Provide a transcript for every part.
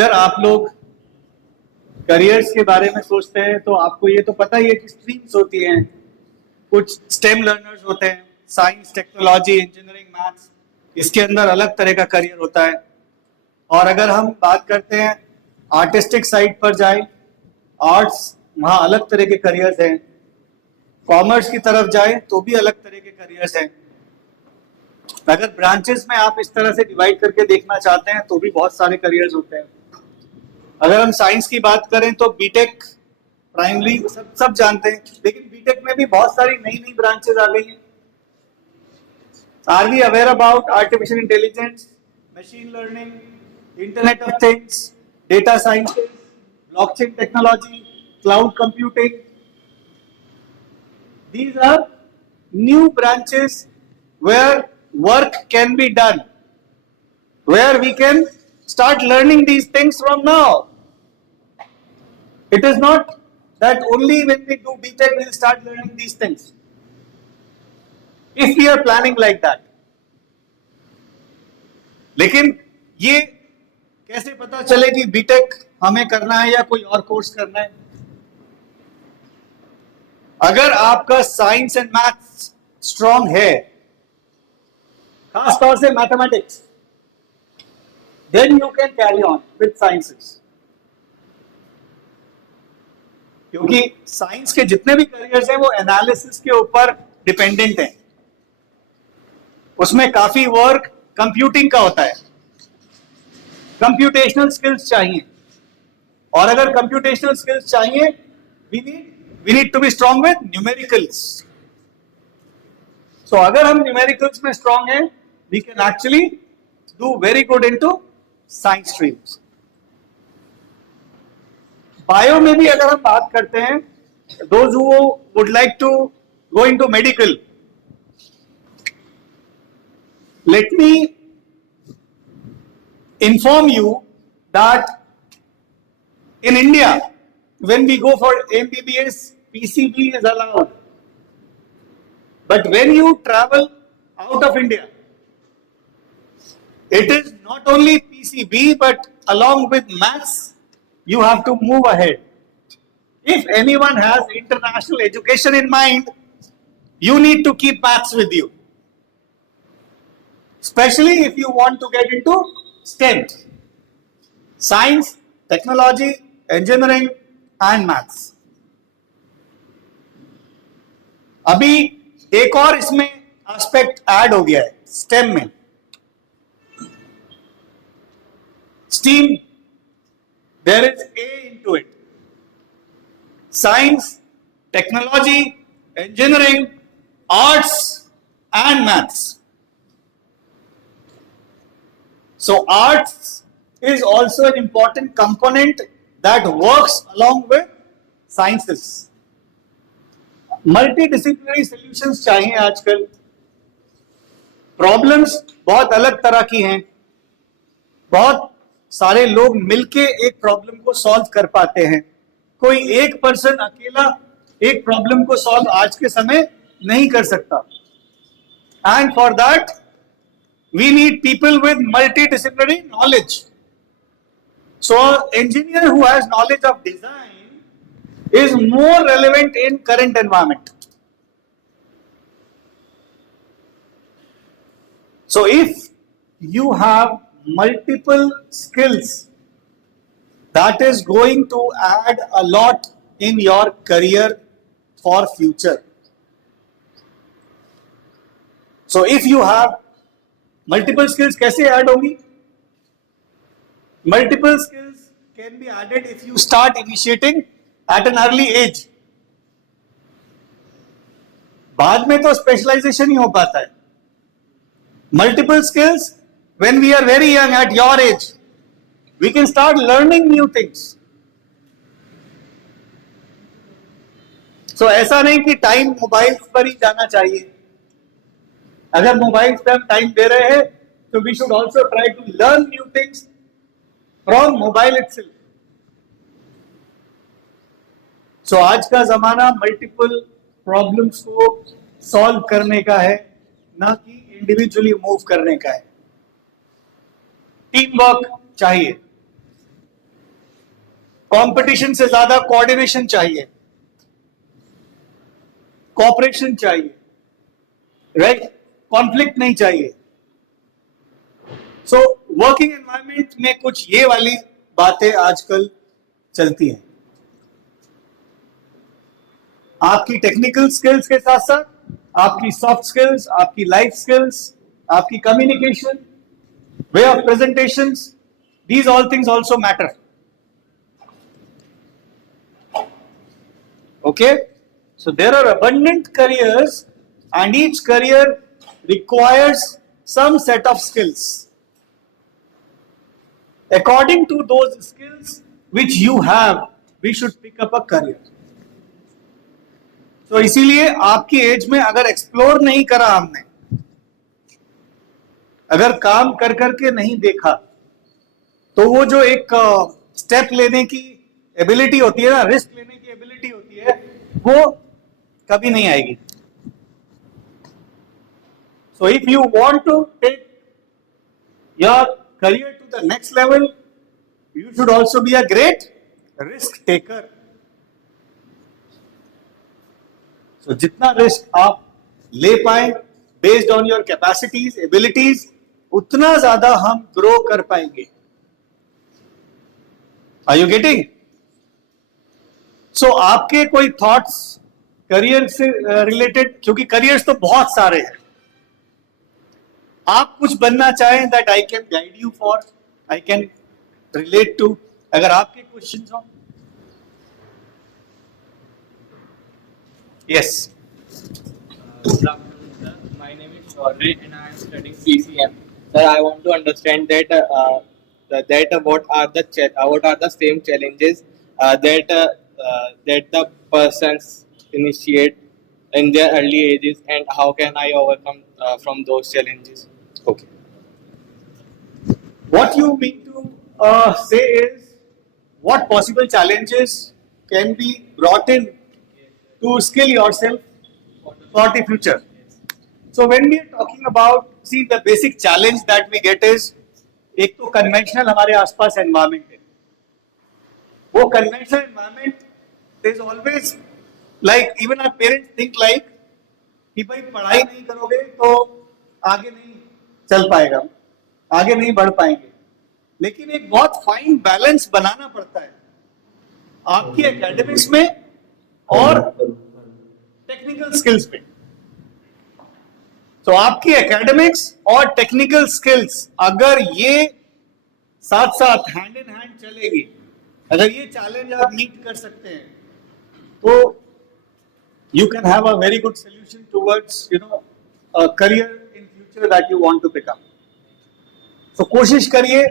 अगर आप लोग करियर्स के बारे में सोचते हैं तो आपको ये तो पता ही है कि स्ट्रीम्स होती हैं। कुछ स्टेम लर्नर्स होते हैं, साइंस, टेक्नोलॉजी, इंजीनियरिंग, मैथ्स, इसके अंदर अलग तरह का करियर होता है। और अगर हम बात करते हैं आर्टिस्टिक साइड पर जाए, आर्ट्स, वहाँ अलग तरह के करियर्स हैं। कॉमर्स की तरफ जाए तो भी अलग तरह के करियर्स हैं। अगर ब्रांचेस में आप इस तरह से डिवाइड करके देखना चाहते हैं तो भी बहुत सारे करियर्स होते हैं। अगर हम साइंस की बात करें तो बीटेक, प्राइमरी सब जानते हैं, लेकिन बीटेक में भी बहुत सारी नई नई ब्रांचेस आ गई हैं। Are we aware about artificial intelligence, machine learning, internet of things, data sciences, blockchain technology, cloud computing? These are new branches where work can be done, where we can start learning these things from now. It is not that only when we do BTech we will start learning these things. If we are planning like that. लेकिन ये कैसे पता चले कि BTech हमें करना है या कोई और कोर्स करना है? अगर आपका साइंस एंड मैथ्स स्ट्रांग है, खासतौर से mathematics, then you can carry on with sciences. क्योंकि साइंस के जितने भी करियर्स हैं वो एनालिसिस के ऊपर डिपेंडेंट हैं। उसमें काफी वर्क कंप्यूटिंग का होता है, कंप्यूटेशनल स्किल्स चाहिए। और अगर कंप्यूटेशनल स्किल्स चाहिए, we need to be strong with numericals. So अगर हम numericals में strong हैं, we can actually do very good into science streams. Bio में भी अगर हम बात करते हैं, those who would like to go into medical, let me inform you that in India, when we go for MBBS, PCB is allowed. But when you travel out of India, it is not only PCB, but along with maths, you have to move ahead. If anyone has international education in mind, you need to keep maths with you. Especially if you want to get into STEM, science, technology, engineering, and maths. अभी एक और इसमें aspect add हो गया है STEM में, STEAM, there is A into it, science, technology, engineering, arts and maths. So arts is also an important component that works along with sciences. Multidisciplinary solutions चाहिए आजकल. Problems बहुत अलग तरह की हैं. बहुत सारे लोग मिलके एक प्रॉब्लम को सॉल्व कर पाते हैं. कोई एक पर्सन अकेला एक प्रॉब्लम को सॉल्व आज के समय नहीं कर सकता. And for that we need people with multidisciplinary knowledge. So an engineer who has knowledge of design is more relevant in current environment. So if you have multiple skills, that is going to add a lot in your career for future. So if you have multiple skills, कैसे add होंगी? Multiple skills can be added if you start initiating at an early age. बाद में तो specialization ही हो पाता है. Multiple skills, when we are very young at your age, we can start learning new things. So ऐसा नहीं कि time mobile पर ही जाना चाहिए. अगर मोबाइल पे हम टाइम दे रहे हैं तो we should also try to learn new things from mobile itself. So आज का जमाना मल्टीपल प्रॉब्लम्स को सॉल्व करने का है, ना कि इंडिविजुअली मूव करने का है. टीम वर्क चाहिए. कंपटीशन से ज्यादा कोऑर्डिनेशन चाहिए, कोऑपरेशन चाहिए, राइट? कॉन्फ्लिक्ट नहीं चाहिए. सो वर्किंग एनवायरनमेंट में कुछ ये वाली बातें आजकल चलती हैं. आपकी टेक्निकल स्किल्स के साथ साथ आपकी सॉफ्ट स्किल्स, आपकी लाइफ स्किल्स, आपकी communication, way of presentations, these all things also matter. Okay, so there are abundant careers and each career requires some set of skills. According to those skills which you have, we should pick up a career. तो इसीलिए आपकी as में अगर explore नहीं करा हमने, अगर काम कर करके नहीं देखा, तो वो जो एक स्टेप लेने की एबिलिटी होती है ना, रिस्क लेने की एबिलिटी होती है, वो कभी नहीं आएगी. So if you want to take your career to the next level, you should also be a great risk taker. So जितना रिस्क आप ले पाए based on your capacities, abilities, उतना ज्यादा हम ग्रो कर पाएंगे. Are you getting? So आपके कोई थॉट्स करियर से रिलेटेड, क्योंकि करियर्स तो बहुत सारे हैं. आप कुछ बनना चाहें that I can guide you for, I can relate to, अगर आपके क्वेश्चंस हो. Yes. Good afternoon, sir. My name is Chaudhary and I am studying PCM. Sir, I want to understand that what are the same challenges that the persons initiate in their early ages, and how can I overcome from those challenges? Okay. What you mean to say is what possible challenges can be brought in to skill yourself for the future. So when we are talking about, see, the basic challenge that we get is, एक तो conventional हमारे आसपास environment है. वो conventional environment is always like, even our parents think like कि भाई पढ़ाई नहीं करोगे तो आगे नहीं चल पाएगा, आगे नहीं बढ़ पाएंगे. लेकिन एक बहुत फाइन बैलेंस बनाना पड़ता है आपकी एकेडमिक्स में और टेक्निकल स्किल्स में. तो आपकी एकेडमिक्स और टेक्निकल स्किल्स अगर ये साथ साथ हैंड इन हैंड चलेगी, अगर ये चैलेंज आप मीट कर सकते हैं, तो you can have a very good solution towards a career in future that you want to pick up. So कोशिश करिए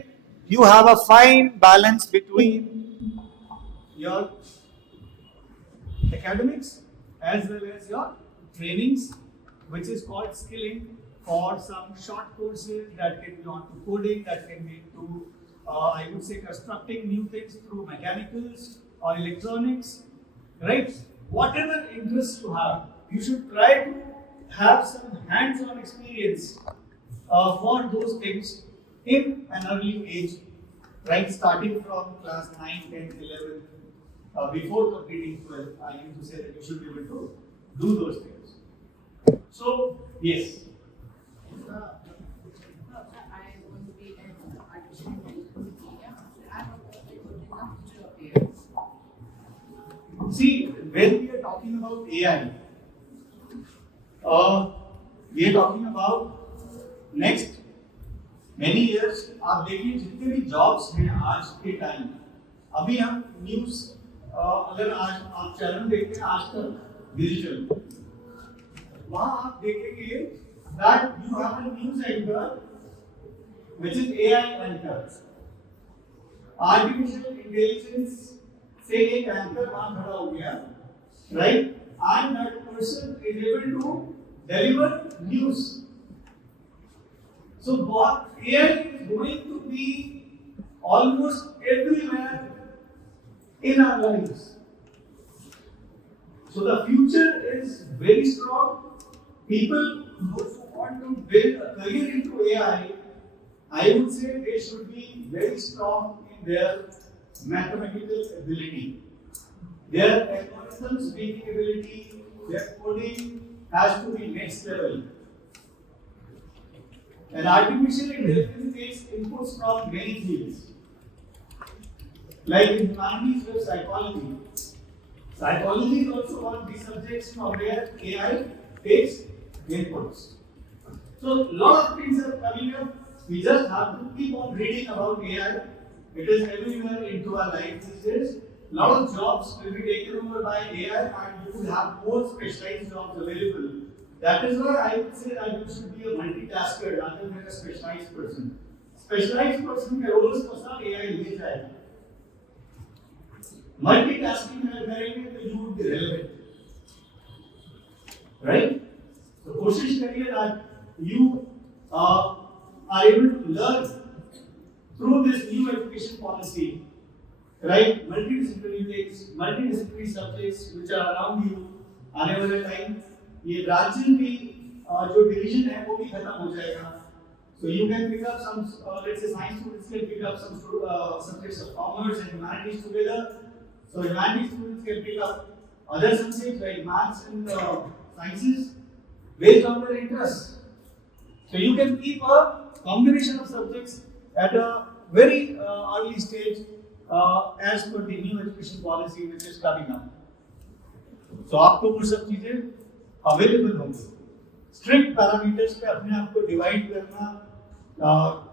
you have a fine balance between your academics as well as your trainings, which is called skilling, or some short courses that can be on to coding, that can be to I would say constructing new things through mechanicals or electronics, right? Whatever interest you have, you should try to have some hands-on experience for those things in an early age, right? Starting from class 9, 10, 11, before completing 12, I need to say that you should be able to do those things. So, yes. I want to be an artificial intelligence. I want to be in the future. See, when we are talking about AI, we are talking about next many years. आप देखिए जितने भी jobs हैं आज के time, अभी हम news अगर आज आप चैनल देखते हैं आज तक डिजिटल, वहां आप देखेंगे that you have a news anchor which is AI anchor. Artificial intelligence से एक एंकर वहां खड़ा हो गया, right? And that person is able to deliver news. So AI is going to be almost everywhere in our lives. So the future is very strong. People who want to build a career into AI, I would say they should be very strong in their mathematical ability. Their algorithm speaking ability, their coding has to be next level. And artificial intelligence takes inputs from many fields. Like in humanities, we have psychology. Psychology is also one of these subjects from where AI takes inputs. So a lot of things are coming up. We just have to keep on reading about AI. It is everywhere into our life these days. A lot of jobs will be taken over by AI and you will have more specialized jobs available. That is why I would say that you should be a multitasker rather than a specialized person. Specialized person के roles को सब AI ले जाएगा. Multitasking में करेंगे तो you would be relevant, right? So कोशिश करिए that you are able to learn through this new education policy, right? Multidisciplinary things, multidisciplinary subjects which are around you. आने वाले time ये branching भी जो division है वो भी खत्म हो जाएगा. So you can pick up some, let's say science students can pick up some subjects of commerce and humanities together. So humanities students can pick up other subjects like maths and sciences based on their interests. So you can keep a combination of subjects at a very early stage as per the new education policy which is coming up. So आपको वो सब चीजें available होंगी. Strict parameters पे अपने आप को divide करना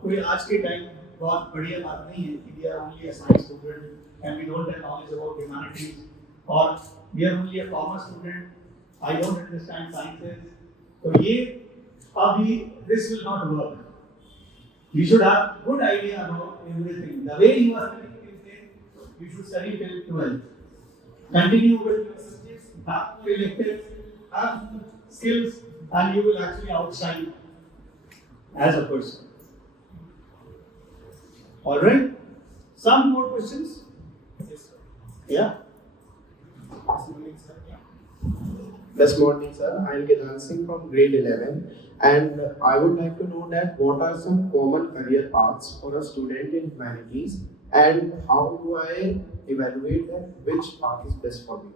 कोई आज के टाइम बहुत बढ़िया बात नहीं है कि we are only a science student and we don't have knowledge about humanities or we are only a commerce student. I don't understand sciences. So ये अभी this will not work. You should have good idea about everything. The way you are studying till 10, you should study till 12. Continue with your subjects, have your electives, have skills, and you will actually outshine as a person. All right. Some more questions? Yes, sir. Yeah. This morning, sir. This morning, sir. I am Gidan Singh from grade 11, and I would like to know that what are some common career paths for a student in humanities, and how do I evaluate that which path is best for me?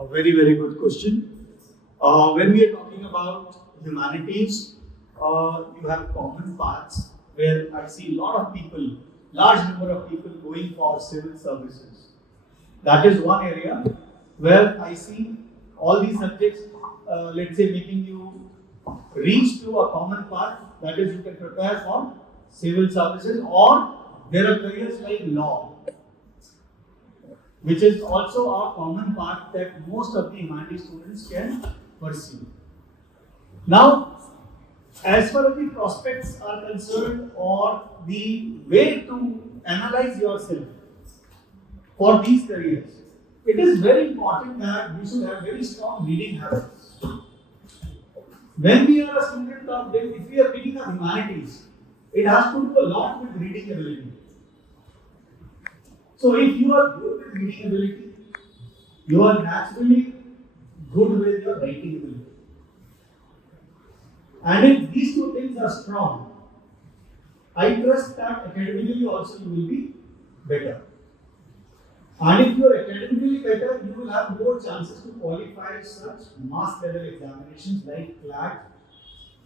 A very, very good question. When we are talking about humanities, you have common paths where I see a lot of people, large number of people going for civil services. That is one area where I see all these subjects, let's say, making you reach to a common path. That is, you can prepare for civil services, or there are careers like law, which is also a common path that most of the humanities students can pursue. Now, as far as the prospects are concerned, or the way to analyze yourself for these careers, it is very important that we should have very strong reading habits. When we are a student of, if we are reading of humanities, it has to do a lot with reading ability. So if you are good with reading ability, you are naturally good with your writing ability. And if these two things are strong, I trust that academically also you will be better. And if you are academically better, you will have more chances to qualify such mass level examinations like CLAT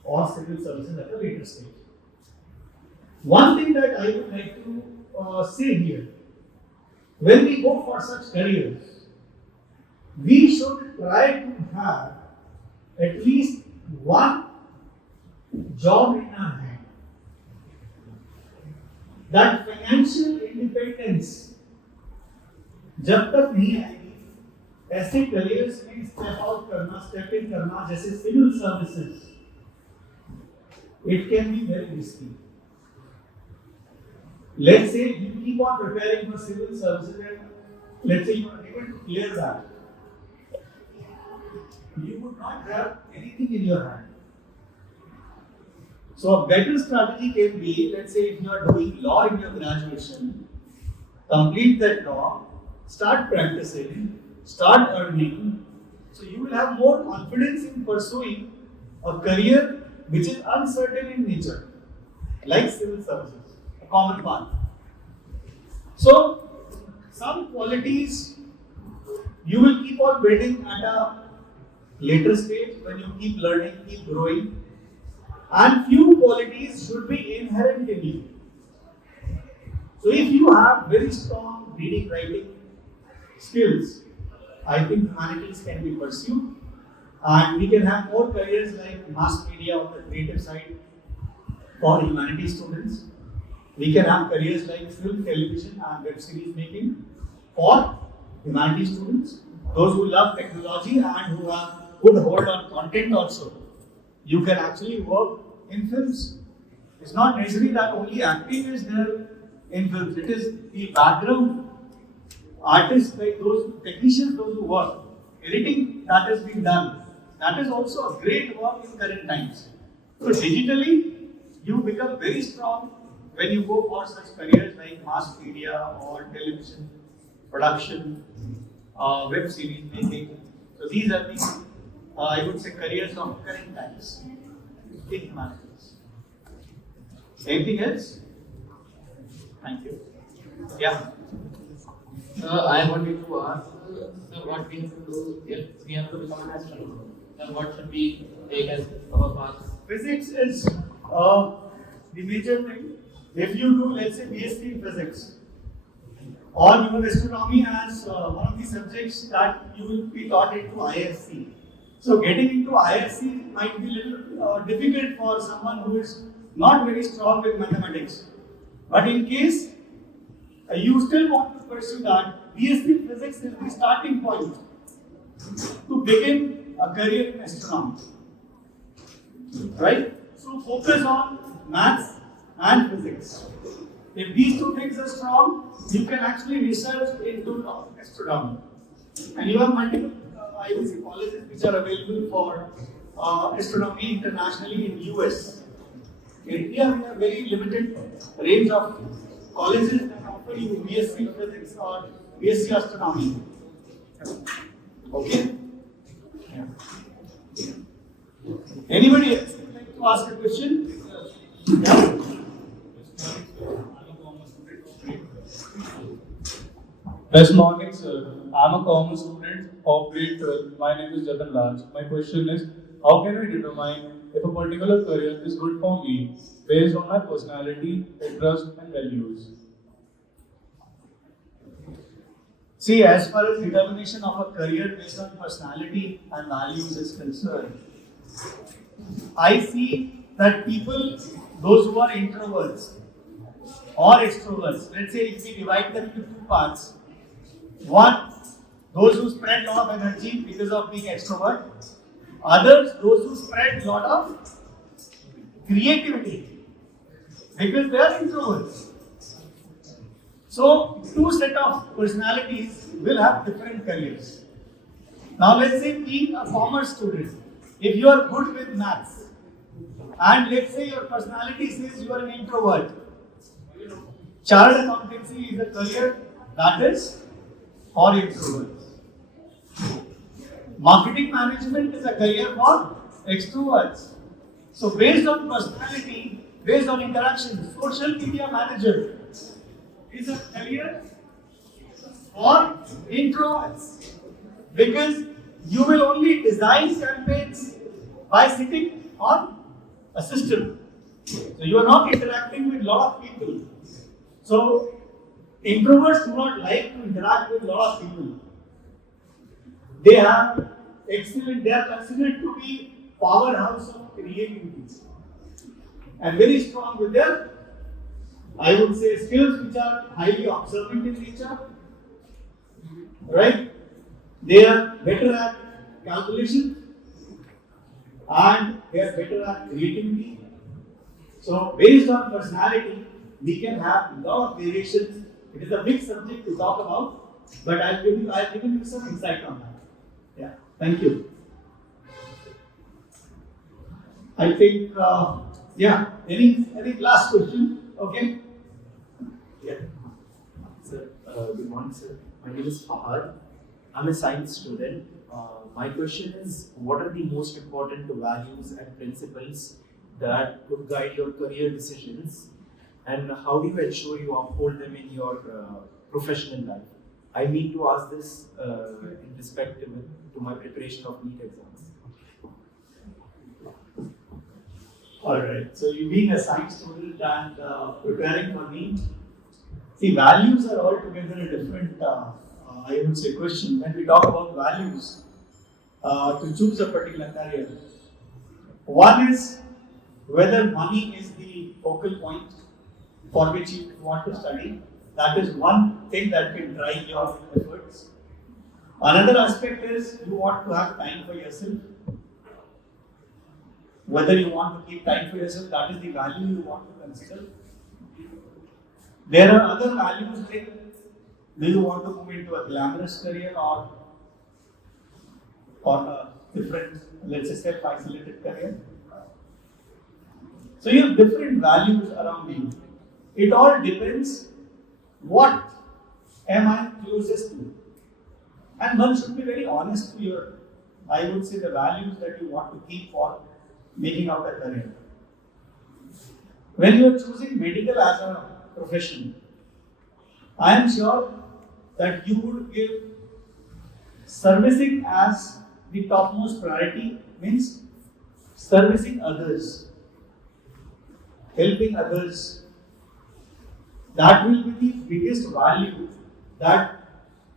or civil services at a later stage. One thing that I would like to say here, when we go for such careers, we should try to have at least one job in our hand. That financial independence जब तक नहीं आएगी, ऐसे careers में step out करना, step in करना, जैसे civil services, it can be very risky. Let's say you keep on preparing for civil services and let's say you are able to clear that. You would not have anything in your hand. So a better strategy can be, let's say if you are doing law in your graduation, complete that law, start practicing, start earning, so you will have more confidence in pursuing a career which is uncertain in nature, like civil services, a common path. So, some qualities you will keep on building at a later stage when you keep learning, keep growing, and few qualities should be inherent in you. So, if you have very strong reading, writing skills, I think humanities can be pursued, and we can have more careers like mass media on the creative side for humanities students. We can have careers like film, television, and web series making for humanities students. Those who love technology and who have good hold on content also. You can actually work in films. It's not necessary that only acting is there in films. It is the background artists, like those technicians, those who work, editing that has been done. That is also a great work in current times. So digitally, you become very strong when you go for such careers like mass media or television production, web series making. So these are the, I would say, careers of current times in humanities. Anything else? Thank you. Yeah. I wanted to ask, sir, what we have to do if we have to become an astronaut? Sir, what should we take as our path? Physics is the major thing. If you do, let's say, BSc in physics, or you have astronomy as one of the subjects that you will be taught into ISc. So getting into ISc might be a little difficult for someone who is not very strong with mathematics. But in case you still want to pursue that, BSc physics is the starting point to begin a career in astronomy. Right? So focus on maths and physics. If these two things are strong, you can actually research into astronomy. And you have multiple IOC colleges which are available for astronomy internationally in US. In India, we have very limited range of colleges that offer you BSc physics or BSc astronomy. Okay? Anybody else would like to ask a question? Yeah. Best morning, sir. I'm a commerce student of grade 12. My name is Jatin Raj. My question is, how can we determine if a particular career is good for me based on my personality, interest, and values? See, as far as determination of a career based on personality and values is concerned, I see that people, those who are introverts or extroverts, let's say if we divide them into two parts. One, those who spread a lot of energy because of being extrovert. Others, those who spread a lot of creativity because they are introverts. So, two set of personalities will have different careers. Now, let's say being a commerce student, if you are good with maths, and let's say your personality says you are an introvert, chartered accountancy is a career that is for introverts. Marketing management is a career for extroverts. So, based on personality, based on interaction, social media manager is a career for introverts because you will only design campaigns by sitting on a system. So you are not interacting with a lot of people. So introverts do not like to interact with a lot of people. They are considered to be powerhouse of creativity and very strong with their, I would say, skills which are highly observant in nature, right? They are better at calculation and they are better at creativity. So, based on personality, we can have a lot of variations. It is a big subject to talk about, but I've given you some insight on that. Yeah, thank you. I think, any last question? Okay. Yeah. Sir, good morning, sir. My name is Fahad. I'm a science student. My question is, what are the most important values and principles that would guide your career decisions? and how do you ensure you uphold them in your professional life? I need to ask this in respect to my preparation of NEET exams. Alright, so you being a science student and preparing for NEET, see, values are altogether a different, I would say, question. When we talk about values to choose a particular career, one is whether money is the focal point for which you want to study. That is one thing that can drive your efforts. Another aspect is you want to have time for yourself. Whether you want to keep time for yourself, that is the value you want to consider. There are other values like, do you want to move into a glamorous career or a different, let's say, self-isolated career? So you have different values around you. It all depends what am I closest to. And one should be very honest to your, I would say, the values that you want to keep for making out a career. When you are choosing medical as a profession, I am sure that you would give servicing as the topmost priority, means servicing others, helping others. That will be the biggest value that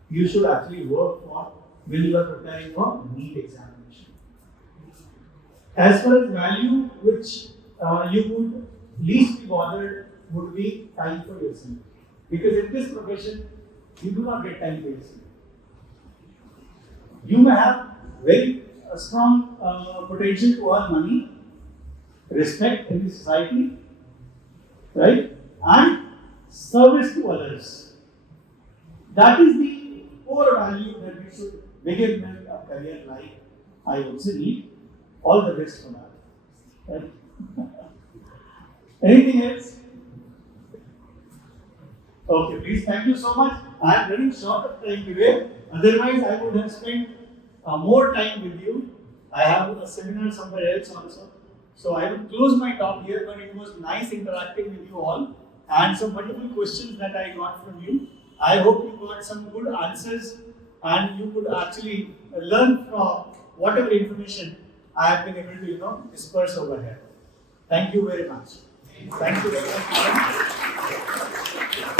you should actually work for when you are preparing for NEET examination. As far as value which you would least be bothered would be time for yourself. Because in this profession, you do not get time for yourself. You may have very strong potential to earn money, respect in the society, right? And service to others. That is the core value that we should begin with a career like, I would say, NEET. All the best for that. Right? Anything else? Okay, please, thank you so much. I am running short of time today. Otherwise, I would have spent more time with you. I have a seminar somewhere else also. So I will close my talk here, but it was nice interacting with you all and some wonderful questions that I got from you. I hope you got some good answers and you could actually learn from whatever information I have been able to, disperse over here. Thank you very much. Thank you very much.